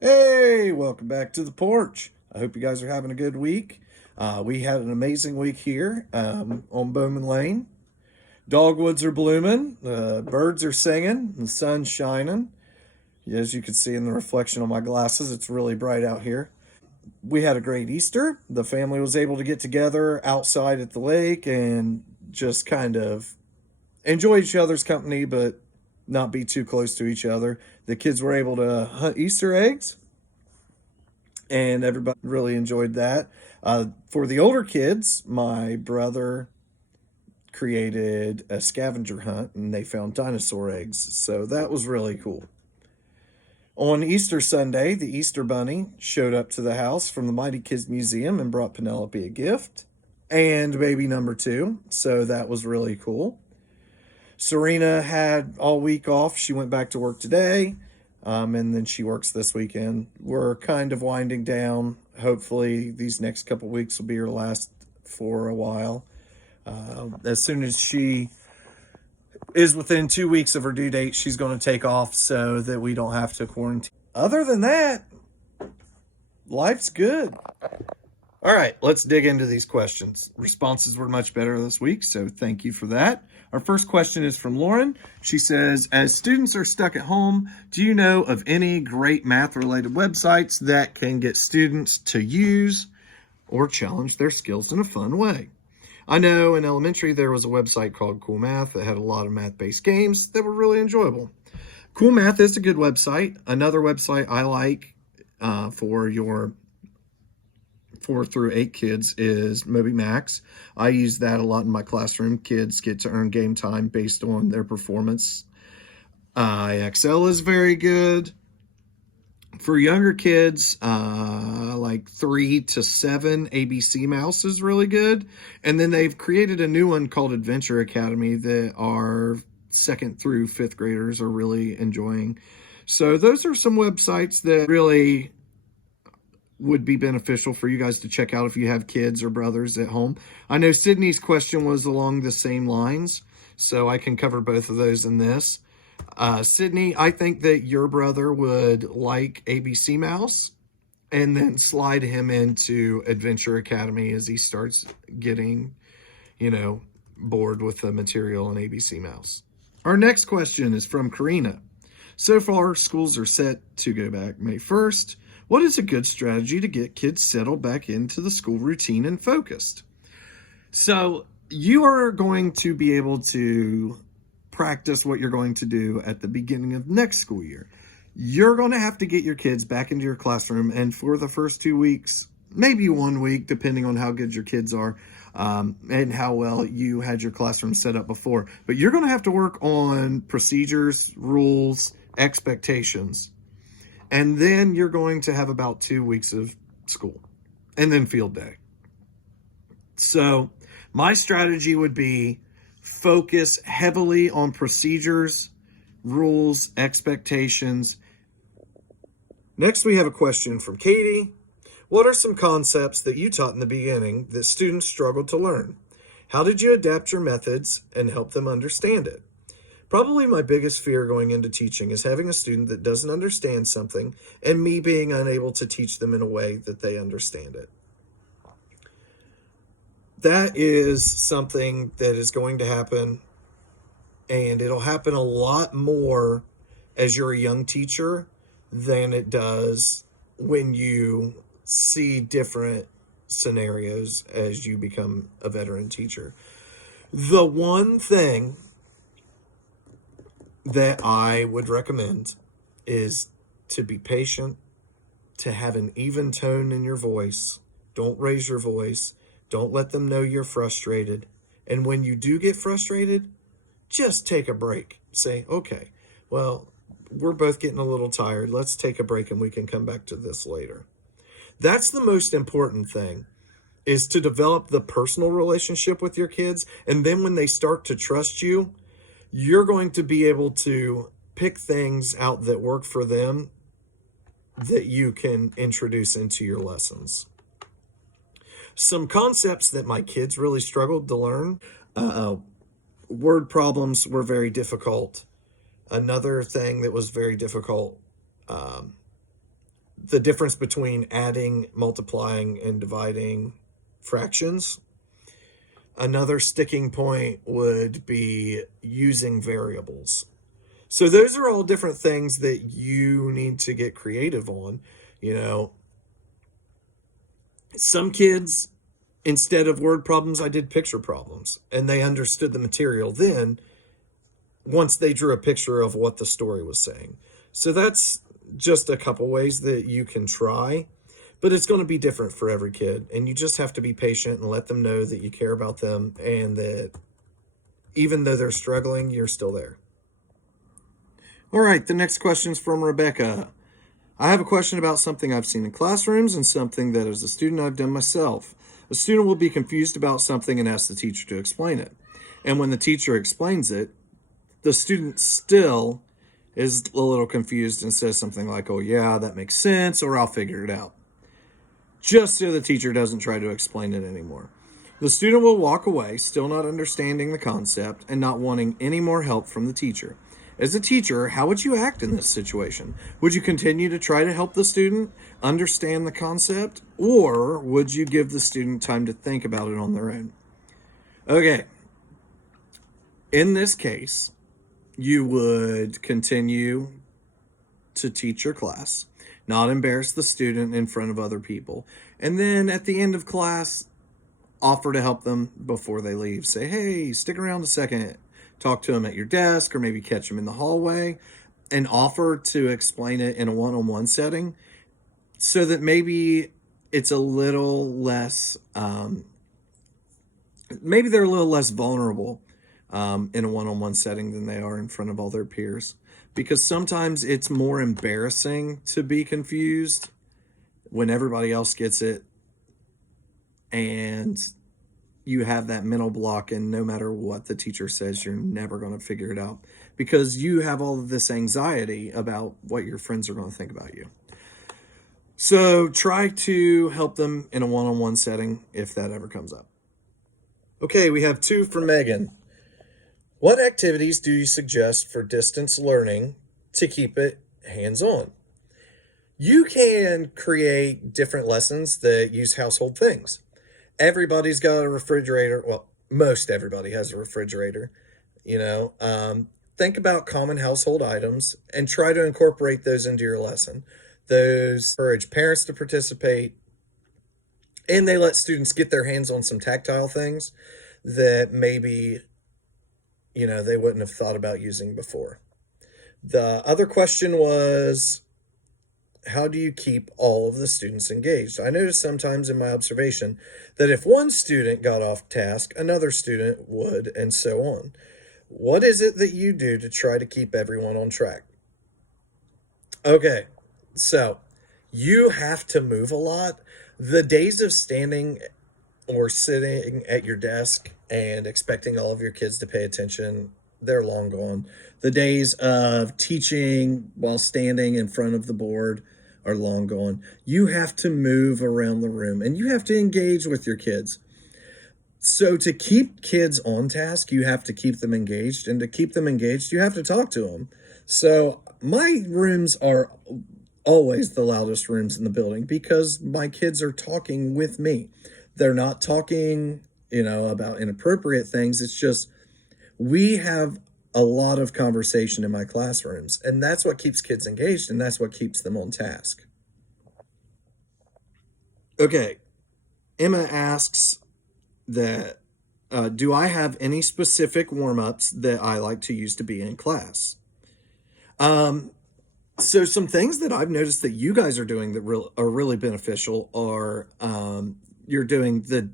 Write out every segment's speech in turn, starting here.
Hey, welcome back to the porch. I hope you guys are having a good week. We had an amazing week here on Bowman Lane. Dogwoods are blooming, birds are singing, the sun's shining. As you can see in the reflection on my glasses, it's really bright out here. We had a great Easter. The family was able to get together outside at the lake and just kind of enjoy each other's company, but not be too close to each other. The kids were able to hunt Easter eggs, and everybody really enjoyed that. For the older kids, my brother created a scavenger hunt and they found dinosaur eggs. So that was really cool. On Easter Sunday, the Easter Bunny showed up to the house from the Mighty Kids Museum and brought Penelope a gift and baby number two. So that was really cool. Serena had all week off. She went back to work today. And then she works this weekend. We're kind of winding down. Hopefully, these next couple weeks will be her last for a while. As soon as she is within 2 weeks of her due date, she's going to take off so that we don't have to quarantine. Other than that, life's good. All right, let's dig into these questions. Responses were much better this week, so thank you for that. Our first question is from Lauren. She says, as students are stuck at home, do you know of any great math-related websites that can get students to use or challenge their skills in a fun way? I know in elementary there was a website called Cool Math that had a lot of math-based games that were really enjoyable. Cool Math is a good website. Another website I like for your 4 through 8 kids is Moby Max. I use that a lot in my classroom. Kids get to earn game time based on their performance. IXL is very good. For younger kids, like 3 to 7, ABC Mouse is really good. And then they've created a new one called Adventure Academy that our 2nd through 5th graders are really enjoying. So those are some websites that really would be beneficial for you guys to check out if you have kids or brothers at home. I know Sydney's question was along the same lines, so I can cover both of those in this. Sydney, I think that your brother would like ABC Mouse, and then slide him into Adventure Academy as he starts getting, bored with the material in ABC Mouse. Our next question is from Karina. So far, schools are set to go back May 1st. What is a good strategy to get kids settled back into the school routine and focused? So you are going to be able to practice what you're going to do at the beginning of next school year. You're going to have to get your kids back into your classroom, and for the first 2 weeks, maybe 1 week, depending on how good your kids are and how well you had your classroom set up before. But you're going to have to work on procedures, rules, expectations. And then you're going to have about 2 weeks of school and then field day. So my strategy would be focus heavily on procedures, rules, expectations. Next, we have a question from Katie. What are some concepts that you taught in the beginning that students struggled to learn? How did you adapt your methods and help them understand it? Probably my biggest fear going into teaching is having a student that doesn't understand something and me being unable to teach them in a way that they understand it. That is something that is going to happen, and it'll happen a lot more as you're a young teacher than it does when you see different scenarios as you become a veteran teacher. The one thing that I would recommend is to be patient, to have an even tone in your voice. Don't raise your voice. Don't let them know you're frustrated. And when you do get frustrated, just take a break. Say, okay, well, we're both getting a little tired. Let's take a break and we can come back to this later. That's the most important thing, is to develop the personal relationship with your kids. And then when they start to trust you, you're going to be able to pick things out that work for them that you can introduce into your lessons. Some concepts that my kids really struggled to learn. Word problems were very difficult. Another thing that was very difficult the difference between adding, multiplying, and dividing fractions. Another sticking point would be using variables. So those are all different things that you need to get creative on. You know, some kids, instead of word problems, I did picture problems, and they understood the material then once they drew a picture of what the story was saying. So that's just a couple ways that you can try, but it's going to be different for every kid. And you just have to be patient and let them know that you care about them and that even though they're struggling, you're still there. All right, the next question is from Rebecca. I have a question about something I've seen in classrooms and something that as a student I've done myself. A student will be confused about something and ask the teacher to explain it. And when the teacher explains it, the student still is a little confused and says something like, oh yeah, that makes sense, or I'll figure it out. Just so the teacher doesn't try to explain it anymore. The student will walk away, still not understanding the concept and not wanting any more help from the teacher. As a teacher, how would you act in this situation? Would you continue to try to help the student understand the concept, or would you give the student time to think about it on their own? Okay. In this case, you would continue to teach your class, not embarrass the student in front of other people. And then at the end of class, offer to help them before they leave. Say, hey, stick around a second. Talk to them at your desk or maybe catch them in the hallway and offer to explain it in a one-on-one setting so that maybe it's a little less, maybe they're a little less vulnerable in a one-on-one setting than they are in front of all their peers. Because sometimes it's more embarrassing to be confused when everybody else gets it and you have that mental block, and no matter what the teacher says, you're never going to figure it out because you have all of this anxiety about what your friends are going to think about you. So try to help them in a one-on-one setting if that ever comes up. Okay, we have 2 from Megan. What activities do you suggest for distance learning to keep it hands-on? You can create different lessons that use household things. Everybody's got a refrigerator. Well, most everybody has a refrigerator. Think about common household items and try to incorporate those into your lesson. Those encourage parents to participate, and they let students get their hands on some tactile things that maybe, they wouldn't have thought about using before. The other question was, how do you keep all of the students engaged? I noticed sometimes in my observation that if one student got off task, another student would, and so on. What is it that you do to try to keep everyone on track? Okay, so you have to move a lot. The days of standing or sitting at your desk and expecting all of your kids to pay attention, they're long gone. The days of teaching while standing in front of the board are long gone. You have to move around the room and you have to engage with your kids. So to keep kids on task, you have to keep them engaged. And to keep them engaged, you have to talk to them. So my rooms are always the loudest rooms in the building because my kids are talking with me. They're not talking, about inappropriate things. It's just we have a lot of conversation in my classrooms, and that's what keeps kids engaged, and that's what keeps them on task. Okay, Emma asks that, do I have any specific warm-ups that I like to use to be in class? So some things that I've noticed that you guys are doing that are really beneficial are you're doing the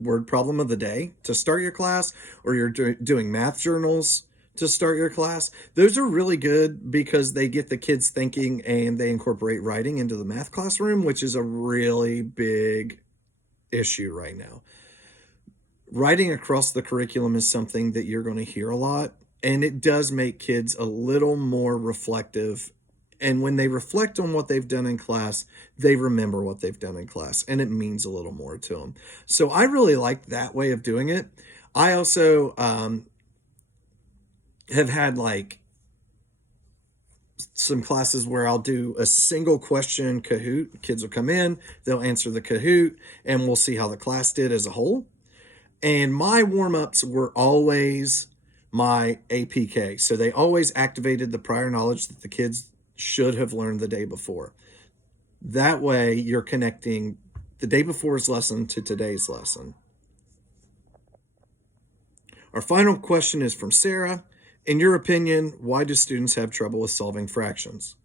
word problem of the day to start your class, or you're doing math journals to start your class. Those are really good because they get the kids thinking and they incorporate writing into the math classroom, which is a really big issue right now. Writing across the curriculum is something that you're going to hear a lot, and it does make kids a little more reflective. And when they reflect on what they've done in class, they remember what they've done in class, and it means a little more to them. So I really like that way of doing it. I also have had some classes where I'll do a single question Kahoot. Kids will come in, they'll answer the Kahoot, and we'll see how the class did as a whole. And my warm-ups were always my APK. So they always activated the prior knowledge that the kids should have learned the day before. That way you're connecting the day before's lesson to today's lesson. Our final question is from Sarah. In your opinion, why do students have trouble with solving fractions?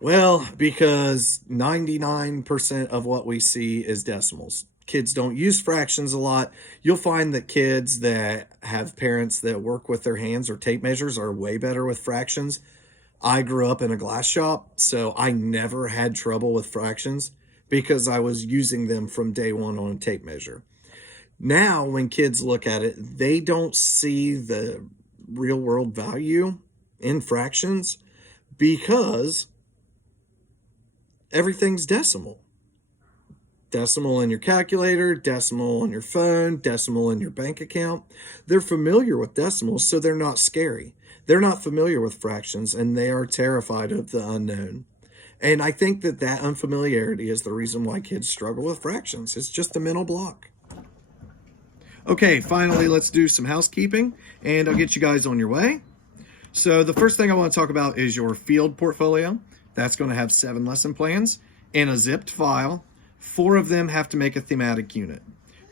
Well, because 99% of what we see is decimals. Kids don't use fractions a lot. You'll find that kids that have parents that work with their hands or tape measures are way better with fractions. I grew up in a glass shop, so I never had trouble with fractions because I was using them from day one on a tape measure. Now, when kids look at it, they don't see the real world value in fractions because everything's decimal. Decimal in your calculator, decimal on your phone, decimal in your bank account. They're familiar with decimals, so they're not scary. They're not familiar with fractions, and they are terrified of the unknown. And I think that unfamiliarity is the reason why kids struggle with fractions. It's just a mental block. Okay, finally, let's do some housekeeping, and I'll get you guys on your way. So the first thing I want to talk about is your field portfolio. That's going to have 7 lesson plans in a zipped file. 4 of them have to make a thematic unit.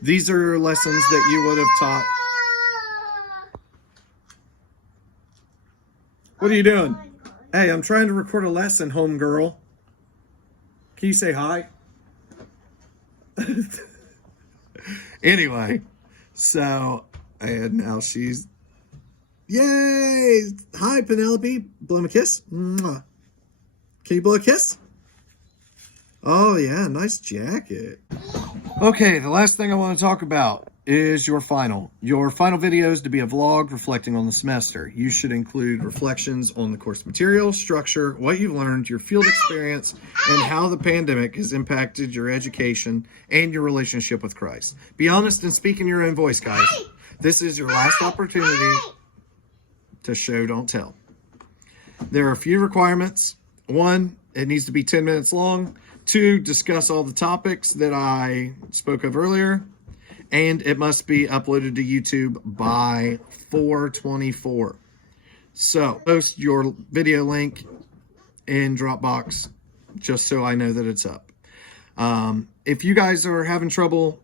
These are lessons that you would have taught. What are you doing? Hey, I'm trying to record a lesson, homegirl. Can you say hi? Anyway, so, and now she's, yay! Hi, Penelope. Blow him a kiss. Mwah. Can you blow a kiss? Oh, yeah, nice jacket. Okay, the last thing I want to talk about is your final. Your final video is to be a vlog reflecting on the semester. You should include reflections on the course material, structure, what you've learned, your field experience, and how the pandemic has impacted your education and your relationship with Christ. Be honest and speak in your own voice, guys. This is your last opportunity to show, don't tell. There are a few requirements. 1, it needs to be 10 minutes long. 2, discuss all the topics that I spoke of earlier. And it must be uploaded to YouTube by 4/24. So post your video link in Dropbox just so I know that it's up. If you guys are having trouble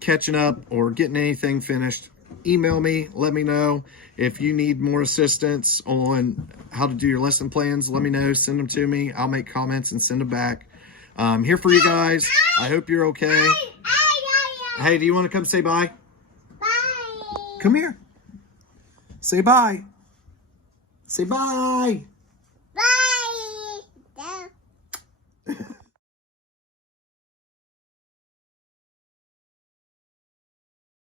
catching up or getting anything finished, email me, let me know. If you need more assistance on how to do your lesson plans, let me know, send them to me. I'll make comments and send them back. I'm here for you guys. I hope you're okay. Hey, do you want to come say bye? Bye. Come here. Say bye. Say bye.